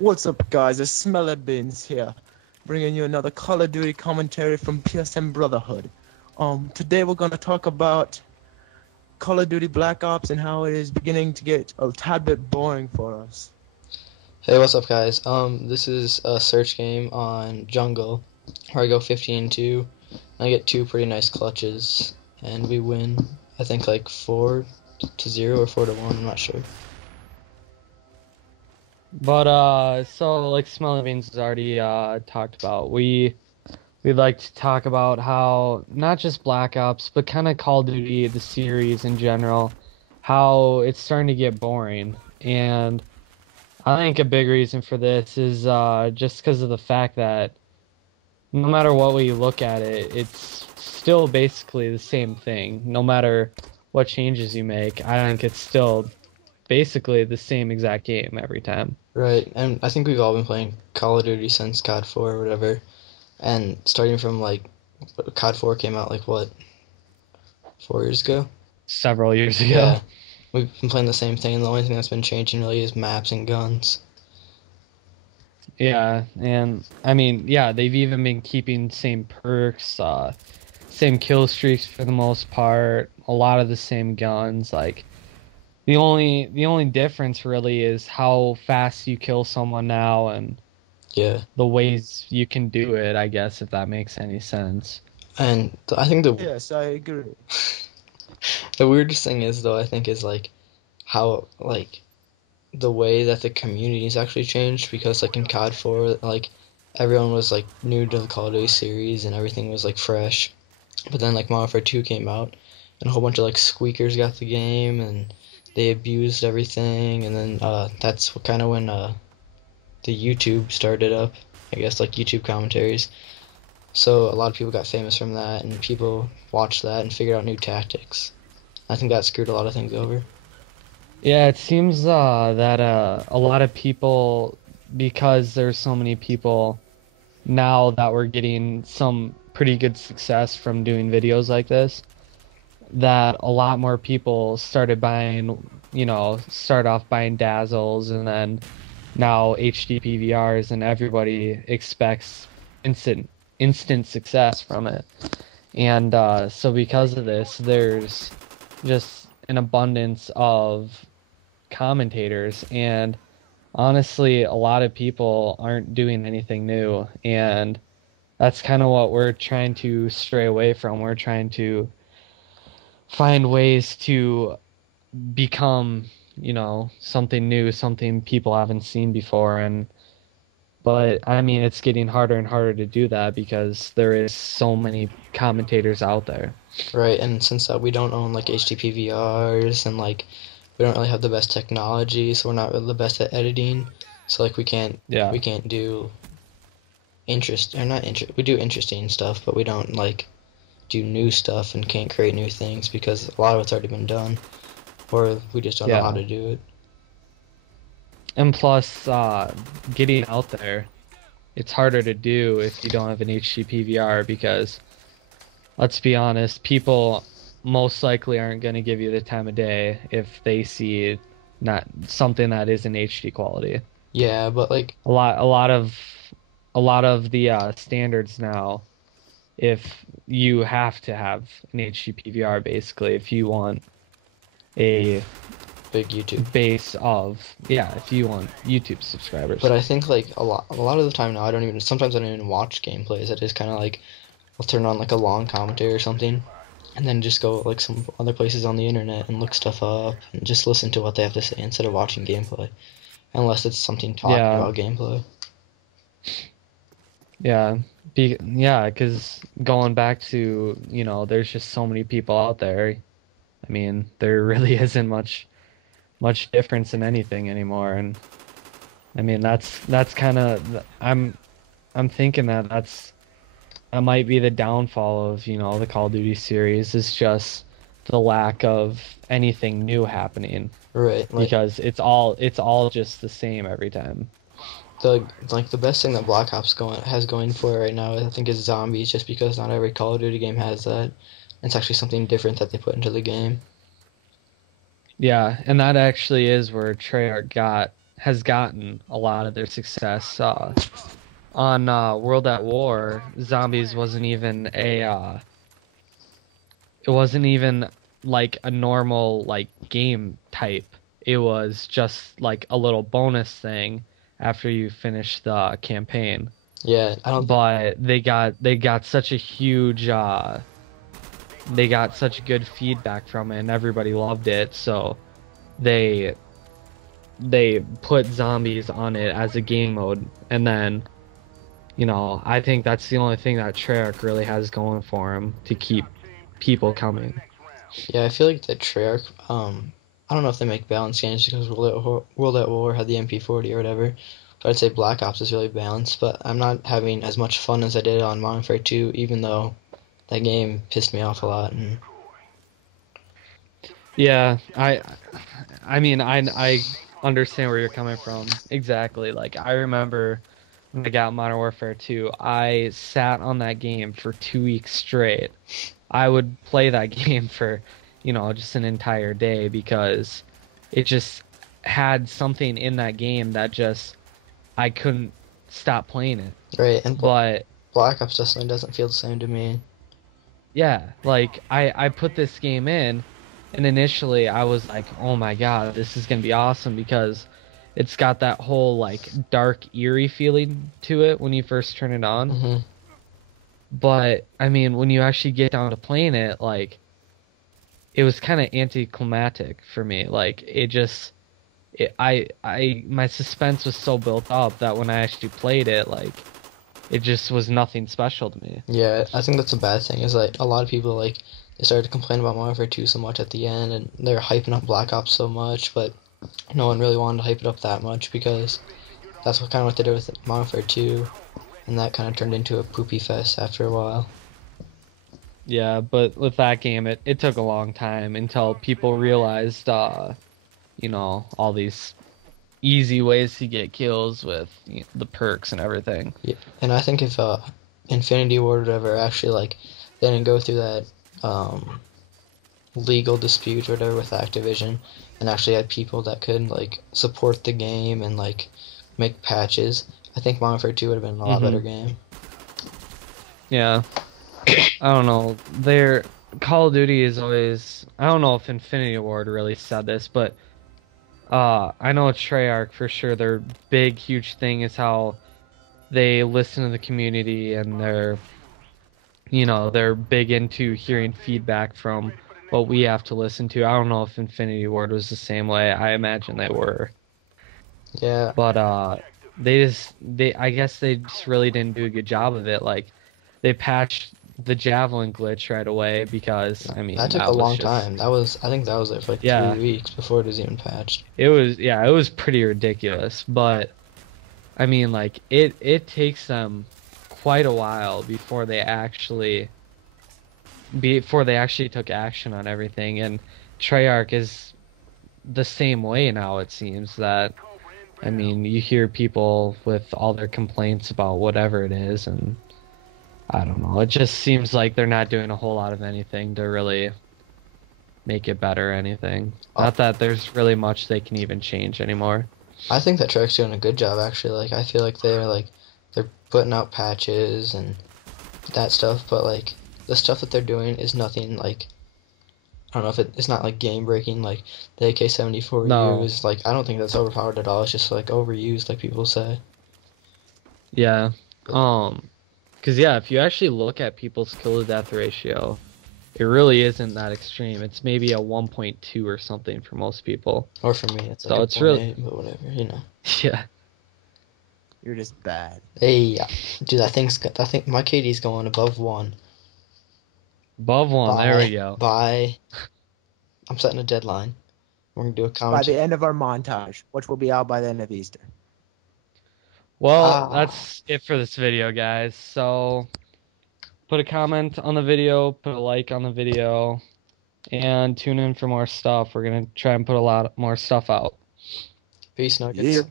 What's up, guys? It's Smelly Beans here, bringing you another Call of Duty commentary from PSM Brotherhood. Today we're gonna talk about Call of Duty Black Ops and how it is beginning to get a tad bit boring for us. Hey, what's up, guys? This is a search game on Jungle where I go 15-2. I get two pretty nice clutches, and we win. I think like 4-0 or 4-1. I'm not sure. But so like Smelly Beans has already talked about, we'd like to talk about how not just Black Ops, but kind of Call of Duty, the series in general, how it's starting to get boring. And I think a big reason for this is just because of the fact that no matter what way you look at it, it's still basically the same thing. No matter what changes you make, I think it's still basically the same exact game every time. Right, and I think we've all been playing Call of Duty since COD 4 or whatever, and starting from like COD 4 came out like what, 4 years ago? Several years ago. Yeah, we've been playing the same thing, and the only thing that's been changing really is maps and guns. Yeah, and I mean, yeah, they've even been keeping same perks, same kill streaks for the most part, a lot of the same guns. Like the only difference really is how fast you kill someone now and Yeah, the ways you can do it, I guess, if that makes any sense. and I think the Yes, I agree. the weirdest thing is though, I think, is like how like the way that the community's actually changed, because like in COD 4, like everyone was like new to the Call of Duty series and everything was like fresh. But then like Modern Warfare 2 came out and a whole bunch of like squeakers got the game and they abused everything, and then that's kind of when the YouTube started up, I guess, like YouTube commentaries. So a lot of people got famous from that, and people watched that and figured out new tactics. I think that screwed a lot of things over. Yeah, it seems that a lot of people, because there's so many people now that we're getting some pretty good success from doing videos like this, that a lot more people started buying, start off buying Dazzles and then now HD PVRs, and everybody expects instant success from it. And so because of this, there's just an abundance of commentators, and honestly a lot of people aren't doing anything new, and that's kind of what we're trying to stray away from. We're trying to find ways to become, something new, something people haven't seen before. But I mean, it's getting harder and harder to do that because there is so many commentators out there. Right, and since we don't own like HD PVRs, and like we don't really have the best technology, so we're not really the best at editing. So like we can't do we do interesting stuff, but we don't like do new stuff and can't create new things because a lot of it's already been done, or we just don't know how to do it. And plus, getting out there, it's harder to do if you don't have an HD PVR because, let's be honest, people most likely aren't going to give you the time of day if they see not something that isn't HD quality. Yeah, but like a lot of the standards now, if you have to have an HD PVR basically if you want a big YouTube base of, if you want YouTube subscribers. But I think like a lot of the time now, sometimes I don't even watch gameplays. I just kind of like I'll turn on like a long commentary or something, and then just go like some other places on the internet and look stuff up and just listen to what they have to say instead of watching gameplay, unless it's something talking about gameplay. Because going back to, there's just so many people out there. I mean, there really isn't much difference in anything anymore, and I mean that's kind of, I'm thinking that might be the downfall of, the Call of Duty series, is just the lack of anything new happening. Right. Because it's all just the same every time. The best thing that Black Ops has going for it right now, I think, is zombies, just because not every Call of Duty game has that. It's actually something different that they put into the game. Yeah, and that actually is where Treyarch got has gotten a lot of their success. On World at War, zombies wasn't even it wasn't even like a normal like game type. It was just like a little bonus thing after you finish the campaign. Yeah, I don't. But they got such a huge they got such good feedback from it and everybody loved it, so they they put zombies on it as a game mode. And then, I think that's the only thing that Treyarch really has going for him to keep people coming. Yeah, I feel like the Treyarch. I don't know if they make balanced games because World at War had the MP40 or whatever. But I'd say Black Ops is really balanced. But I'm not having as much fun as I did on Modern Warfare 2, even though that game pissed me off a lot. And Yeah, I mean, I understand where you're coming from. Exactly. Like, I remember when I got Modern Warfare 2, I sat on that game for 2 weeks straight. I would play that game for, just an entire day because it just had something in that game that just I couldn't stop playing it. right, and But Black Ops definitely doesn't feel the same to me. yeah, like I put this game in, and initially I was like, "Oh my God, this is gonna be awesome," because it's got that whole like dark, eerie feeling to it when you first turn it on. Hmm. But I mean, when you actually get down to playing it, like it was kind of anticlimactic for me. Like my suspense was so built up that when I actually played it, like it just was nothing special to me. Yeah, I think that's a bad thing. Is like a lot of people like they started to complain about Modern Warfare 2 so much at the end, and they're hyping up Black Ops so much, but no one really wanted to hype it up that much because that's what they did with Modern Warfare 2, and that kind of turned into a poopy fest after a while. Yeah, but with that game, it took a long time until people realized, all these easy ways to get kills with the perks and everything. Yeah, and I think if Infinity Ward would ever actually like they didn't go through that legal dispute or whatever with Activision, and actually had people that could like support the game and like make patches, I think Modern Warfare 2 would have been a lot better game. Yeah. I don't know. Call of Duty is always. I don't know if Infinity Ward really said this, but I know Treyarch for sure. Their big, huge thing is how they listen to the community, and they're big into hearing feedback from what we have to listen to. I don't know if Infinity Ward was the same way. I imagine they were, Yeah, but I guess they just really didn't do a good job of it. Like they patched the javelin glitch right away because I mean that took that a was long just, time. I think that was there for like yeah, 3 weeks before it was even patched. it was pretty ridiculous. But I mean, like it takes them quite a while before they actually took action on everything. And Treyarch is the same way now. It seems that, I mean, you hear people with all their complaints about whatever it is, and I don't know. It just seems like they're not doing a whole lot of anything to really make it better or anything. Not that there's really much they can even change anymore. I think that Treyarch's doing a good job actually. Like I feel like they're putting out patches and that stuff, but like the stuff that they're doing is nothing like I don't know if it's not like game breaking like the AK-74 No. used. Like I don't think that's overpowered at all. It's just like overused, like people say. Yeah. Because yeah, if you actually look at people's kill to death ratio, it really isn't that extreme. It's maybe a 1.2 or something for most people. Or for me, it's So like it's a really 0.8, but whatever. Yeah. You're just bad. Hey, dude, I think my KD's going above 1. Above one. There we go. I'm setting a deadline. We're gonna do a By commentary. the end of our montage, which will be out by the end of Easter. Well, that's it for this video, guys. So put a comment on the video, put a like on the video, and tune in for more stuff. We're gonna try and put a lot more stuff out. Peace, Nuggets. Yeah.